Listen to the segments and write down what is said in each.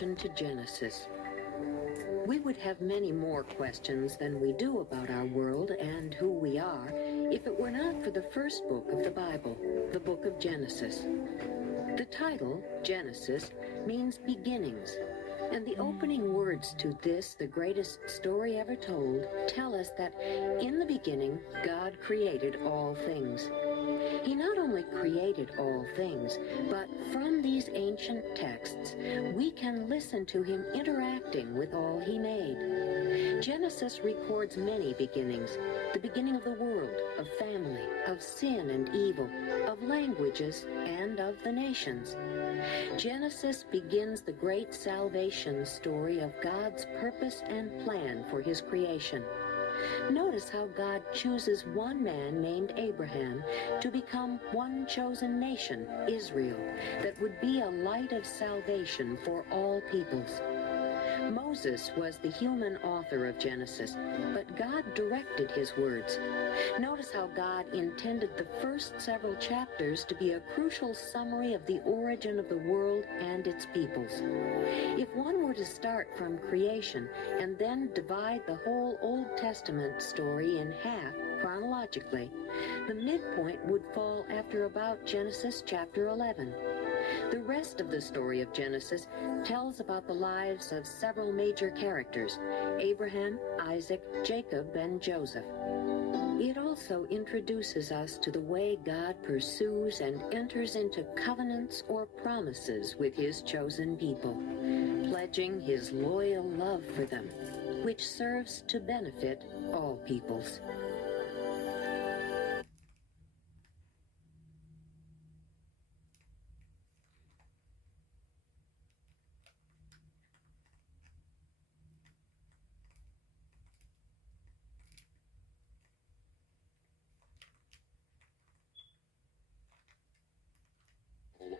Introduction to Genesis. We would have many more questions than we do about our world and who we are if it were not for the first book of the Bible, the book of Genesis. The title, Genesis, means beginnings, and the opening words to this, the greatest story ever told, tell us that in the beginning, God created all things. He not only created all things, but from these ancient texts, we can listen to him interacting with all he made. Genesis records many beginnings: the beginning of the world, of family, of sin and evil, of languages, and of the nations. Genesis begins the great salvation story of God's purpose and plan for his creation. Notice how God chooses one man named Abraham to become one chosen nation, Israel, that would be a light of salvation for all peoples. Moses was the human author of Genesis, but God directed his words. Notice how God intended the first several chapters to be a crucial summary of the origin of the world and its peoples. If one were to start from creation and then divide the whole Old Testament story in half chronologically, the midpoint would fall after about Genesis chapter 11. The rest of the story of Genesis tells about the lives of several major characters: Abraham, Isaac, Jacob, and Joseph. It also introduces us to the way God pursues and enters into covenants or promises with his chosen people, pledging his loyal love for them, which serves to benefit all peoples.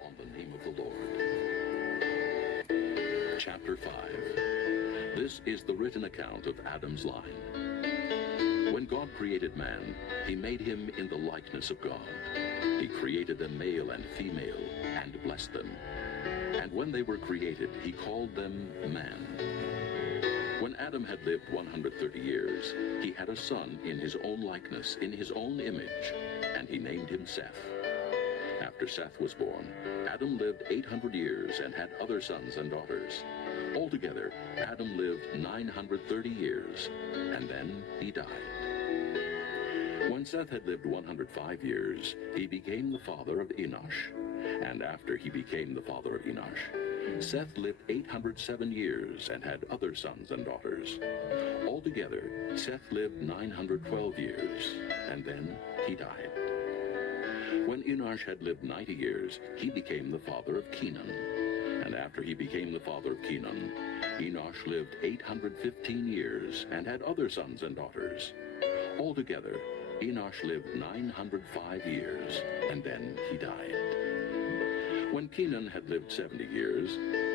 On the name of the Lord. Chapter 5. This is the written account of Adam's line. When God created man, he made him in the likeness of God. He created them male and female, and blessed them. And when they were created, he called them man. When Adam had lived 130 years, he had a son in his own likeness, in his own image, and he named him Seth. After Seth was born, Adam lived 800 years and had other sons and daughters. Altogether, Adam lived 930 years, and then he died. When Seth had lived 105 years, he became the father of Enosh. And after he became the father of Enosh, Seth lived 807 years and had other sons and daughters. Altogether, Seth lived 912 years, and then he died. When Enosh had lived 90 years, he became the father of Kenan. And after he became the father of Kenan, Enosh lived 815 years and had other sons and daughters. Altogether, Enosh lived 905 years, and then he died. When Kenan had lived 70 years,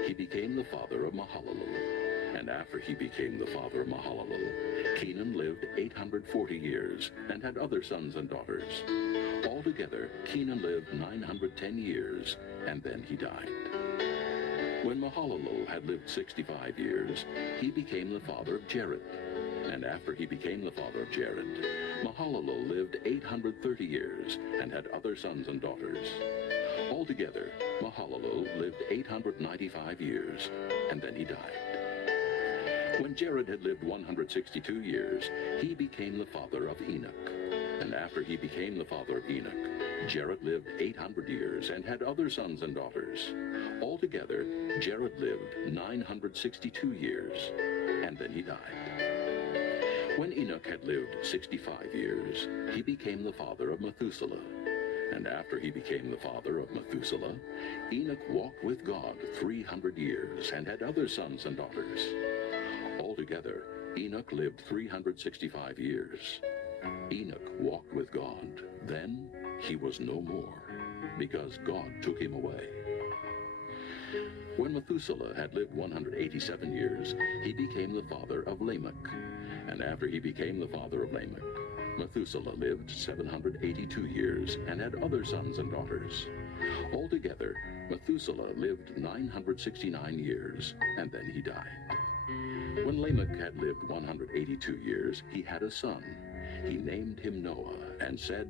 he became the father of Mahalalel. And after he became the father of Mahalalel, Kenan lived 840 years and had other sons and daughters. Altogether, Kenan lived 910 years, and then he died. When Mahalalel had lived 65 years, he became the father of Jared. And after he became the father of Jared, Mahalalel lived 830 years and had other sons and daughters. Altogether, Mahalalel lived 895 years, and then he died. When Jared had lived 162 years, he became the father of Enoch. And after he became the father of Enoch, Jared lived 800 years and had other sons and daughters. Altogether, Jared lived 962 years, and then he died. When Enoch had lived 65 years, he became the father of Methuselah. And after he became the father of Methuselah, Enoch walked with God 300 years and had other sons and daughters. Altogether, Enoch lived 365 years. Enoch walked with God. Then he was no more, because God took him away. When Methuselah had lived 187 years, he became the father of Lamech. And after he became the father of Lamech, Methuselah lived 782 years and had other sons and daughters. Altogether, Methuselah lived 969 years, and then he died. When Lamech had lived 182 years, he had a son. He named him Noah, and said,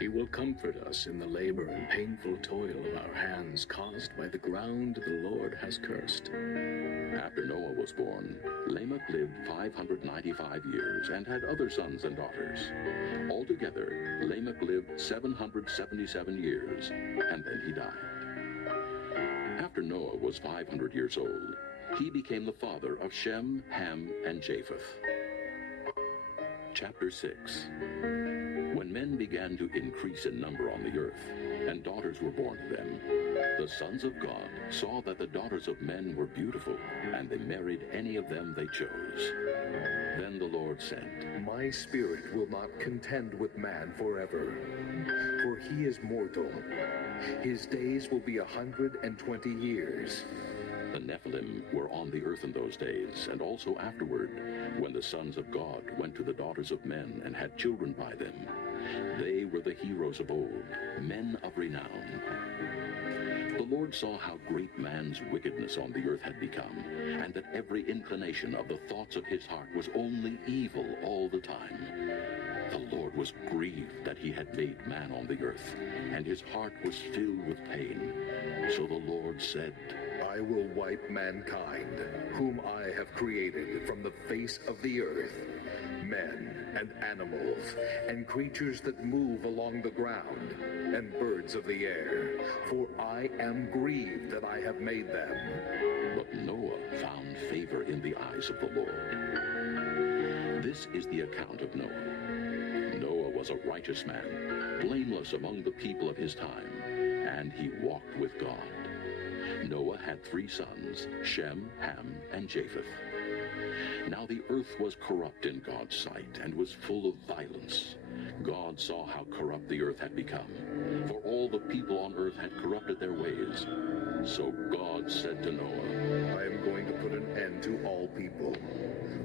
He will comfort us in the labor and painful toil of our hands caused by the ground the Lord has cursed. After Noah was born, Lamech lived 595 years and had other sons and daughters. Altogether, Lamech lived 777 years, and then he died. After Noah was 500 years old, he became the father of Shem, Ham, and Japheth. Chapter 6. When men began to increase in number on the earth, and daughters were born to them, the sons of God saw that the daughters of men were beautiful, and they married any of them they chose. Then the Lord said, My spirit will not contend with man forever, for he is mortal. His days will be 120 years. The Nephilim were on the earth in those days, and also afterward, when the sons of God went to the daughters of men and had children by them. They were the heroes of old, men of renown. The Lord saw how great man's wickedness on the earth had become, and that every inclination of the thoughts of his heart was only evil all the time. The Lord was grieved that he had made man on the earth, and his heart was filled with pain. So the Lord said, I will wipe mankind, whom I have created from the face of the earth, men and animals, and creatures that move along the ground, and birds of the air, for I am grieved that I have made them. But Noah found favor in the eyes of the Lord. This is the account of Noah. Noah was a righteous man, blameless among the people of his time, and he walked with God. Noah had 3 sons, Shem, Ham, and Japheth. Now the earth was corrupt in God's sight, and was full of violence. God saw how corrupt the earth had become, for all the people on earth had corrupted their ways. So God said to Noah, I am going to put an end to all people,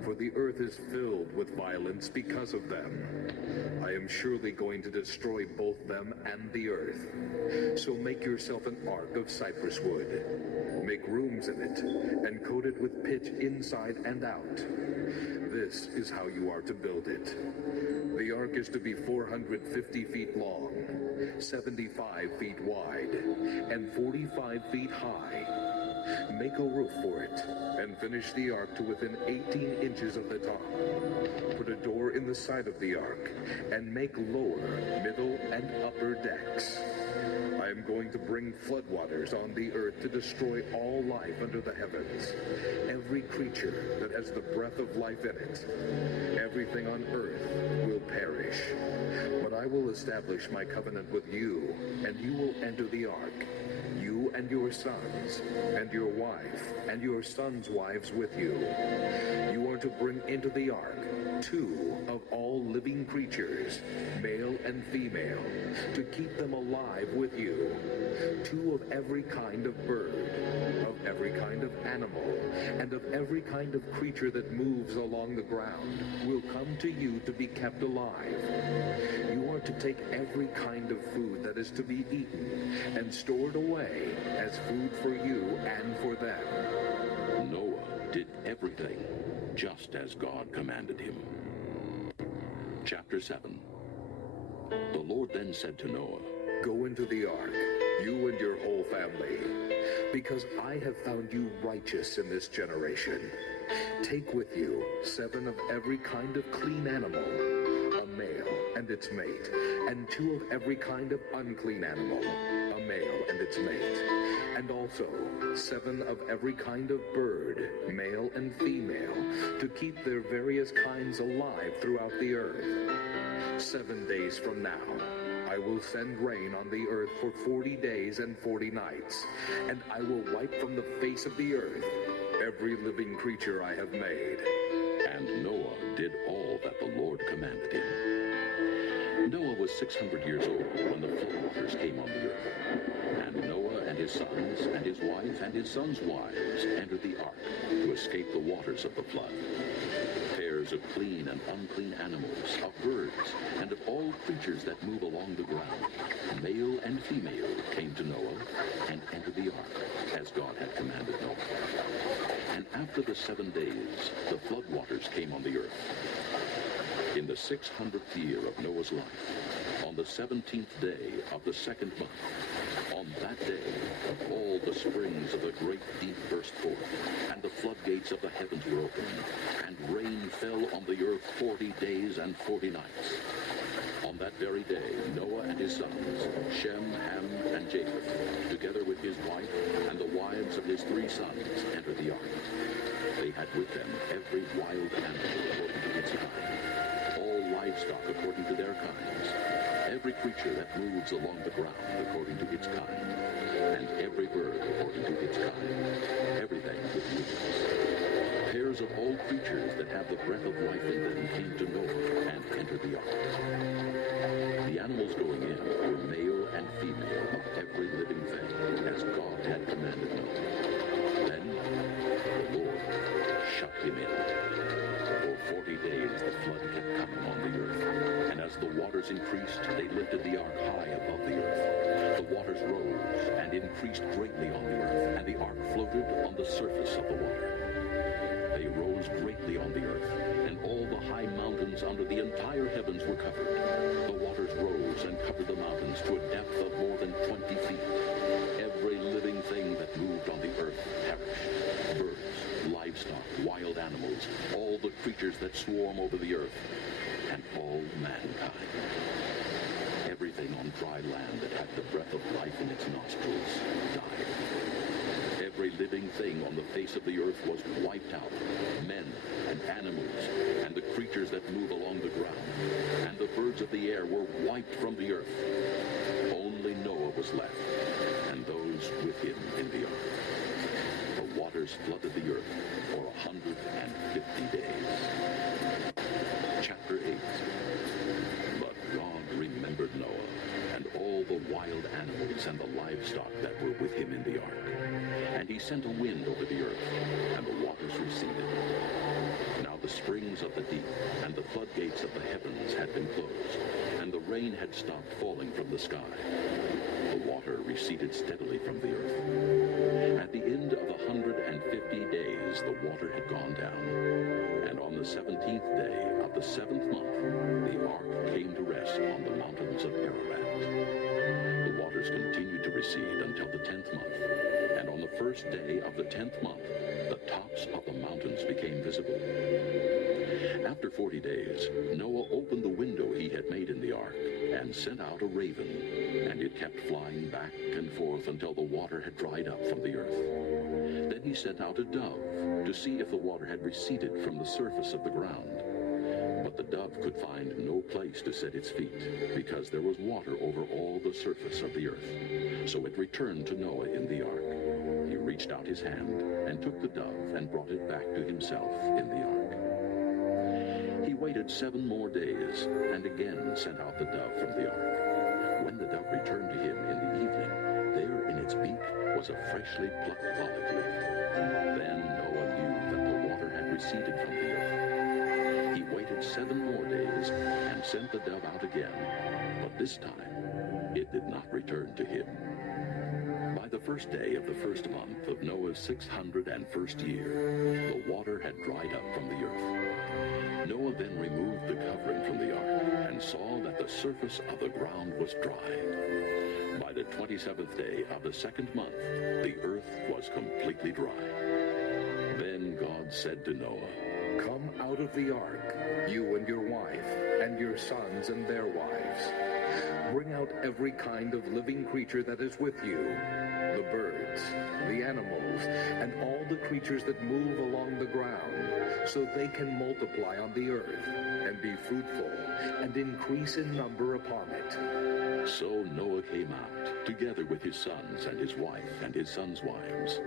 for the earth is filled with violence because of them. I am surely going to destroy both them and the earth. So make yourself an ark of cypress wood. Make rooms in it, and coat it with pitch inside and out. This is how you are to build it. The ark is to be 450 feet long, 75 feet wide, and 45 feet high. Make a roof for it, and finish the ark to within 18 inches of the top. Put a door in the side of the ark, and make lower, middle, and upper decks. I am going to bring floodwaters on the earth to destroy all life under the heavens, every creature that has the breath of life in it. Everything on earth will perish. But I will establish my covenant with you, and you will enter the ark, you and your sons, and your wife, and your sons' wives with you. You are to bring into the ark 2 of all living creatures, male and female, to keep them alive with you. 2 of every kind of bird, of every kind of animal, and of every kind of creature that moves along the ground will come to you to be kept alive. You are to take every kind of food that is to be eaten and stored away as food for you and for them. Noah did everything just as God commanded him. Chapter 7. The Lord then said to Noah, Go into the ark, you and your whole family, because I have found you righteous in this generation. Take with you 7 of every kind of clean animal, a male and its mate, and 2 of every kind of unclean animal, a male and its mate, and also 7 of every kind of bird, male and female, to keep their various kinds alive throughout the earth. 7 days from now, I will send rain on the earth for 40 days and 40 nights, and I will wipe from the face of the earth every living creature I have made. And Noah did all that the Lord commanded him. Noah was 600 years old when the floodwaters came on the earth. And Noah and his sons and his wife and his sons' wives entered the ark to escape the waters of the flood. Pairs creatures of clean and unclean animals, of birds, and of all creatures that move along the ground, male and female, came to Noah and entered the ark, as God had commanded Noah. And after the 7 days, the flood waters came on the earth. In the 600th year of Noah's life, on the 17th day of the 2nd month, on that day, all the springs of the great deep burst forth, and the floodgates of the heavens were opened, and rain fell on the earth 40 days and 40 nights. On that very day, Noah and his sons, Shem, Ham, and Japheth, together with his wife and the wives of his 3 sons, entered the ark. They had with them every wild animal according to its kind, all livestock according to their kinds, every creature that moves along the ground according to its kind, and every bird according to its kind, everything with wings. Pairs of all creatures that have the breath of life in them came to Noah and entered the ark. The animals going in were male and female of every living thing, as God had commanded Noah. Then the Lord shut him in. For 40 days the flood kept coming on the earth, and as the waters increased, they lifted the ark high above the earth. The waters rose and increased greatly on the earth, and the ark floated on the surface of the water. They rose greatly on the earth, and all the high mountains under the entire heavens were covered. The waters rose and covered the mountains to a depth of more than 20 feet. Every living thing that moved on the earth perished. Birds, livestock, wild animals, all the creatures that swarm over the earth, and all mankind. Everything on dry land that had the breath of life in its nostrils died. Every living thing on the face of the earth was wiped out, men and animals, and the creatures that move along the ground, and the birds of the air were wiped from the earth. Only Noah was left, and those with him in the ark. The waters flooded the earth for 150 days. Chapter 8. But God remembered Noah, and all the wild animals and the livestock that were with him in the ark. And he sent a wind over the earth, and the waters receded. Now the springs of the deep and the floodgates of the heavens had been closed, and the rain had stopped falling from the sky. The water receded steadily from the earth. At the end of 150 days, the water had gone down, and on the 17th day of the 7th month, the ark came to rest on the mountains of Ararat. The waters continued to recede until the 10th month, and on the first day of the 10th month, the tops of the mountains became visible. After 40 days, Noah opened the window he had made in the ark and sent out a raven, and it kept flying back and forth until the water had dried up from the earth. Then he sent out a dove to see if the water had receded from the surface of the ground. But the dove could find no place to set its feet, because there was water over all the surface of the earth. So it returned to Noah in the ark. He reached out his hand and took the dove and brought it back to himself in the ark. He waited 7 more days and again sent out the dove from the ark. When the dove returned to him in the evening, there in its beak was a freshly plucked olive leaf. Then Noah knew that the water had receded from the earth. He waited 7 more days and sent the dove out again, but this time it did not return to him. By the first day of the first month of Noah's 601st year, the water had dried up from the earth. Noah then removed the covering from the ark and saw that the surface of the ground was dry. By the 27th day of the 2nd month, the earth was completely dry. Then God said to Noah, Come out of the ark, you and your wife, and your sons and their wives. Bring out every kind of living creature that is with you, the birds, the animals, and all the creatures that move along the ground, so they can multiply on the earth, and be fruitful, and increase in number upon it. So Noah came out, together with his sons and his wife and his sons' wives.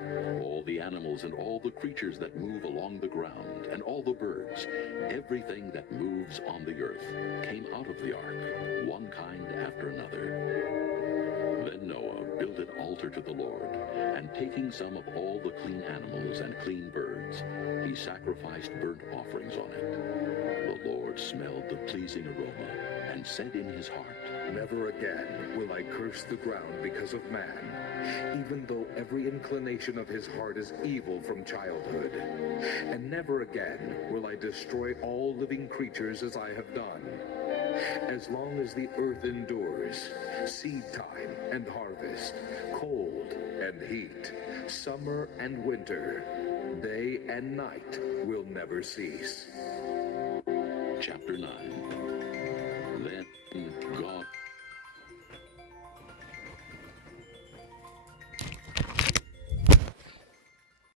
All the animals and all the creatures that move along the ground, and all the birds, everything that moves on the earth, came out of the ark, one kind after another. Then Noah built built an altar to the Lord, and taking some of all the clean animals and clean birds, he sacrificed burnt offerings on it. The Lord smelled the pleasing aroma, and said in his heart, Never again will I curse the ground because of man, even though every inclination of his heart is evil from childhood. And never again will I destroy all living creatures as I have done. As long as the earth endures, seed time and harvest, cold and heat, summer and winter, day and night will never cease. Chapter 9.